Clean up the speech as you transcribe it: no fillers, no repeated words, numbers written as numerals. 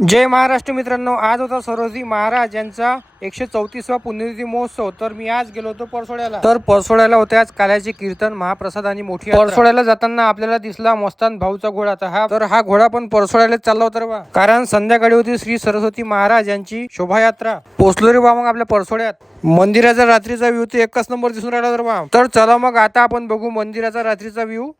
जय महाराष्ट्र मित्रांनो, आज होता सरोजी महाराज यांचा 134वा पुण्यतिथी महोत्सव। तर मी आज गेलो होतो परसोड्याला। तर परसोड्याला होते आज काल्याचे कीर्तन, महाप्रसाद आणि मोठी परसोड्याला जाताना आपल्याला दिसला मस्तान भाऊचा घोडा। तर हा घोडा पण परसोड्याला चालला होता रे बा, कारण संध्याकाळी होती श्री सरस्वती महाराज यांची शोभायात्रा। पोचलो रे बा मग आपल्या परसोड्यात। मंदिराचा रात्रीचा व्ह्यू तर एकच नंबर दिसून राहिला रे बा। तर चला मग आता आपण बघू मंदिराचा रात्रीचा व्ह्यू।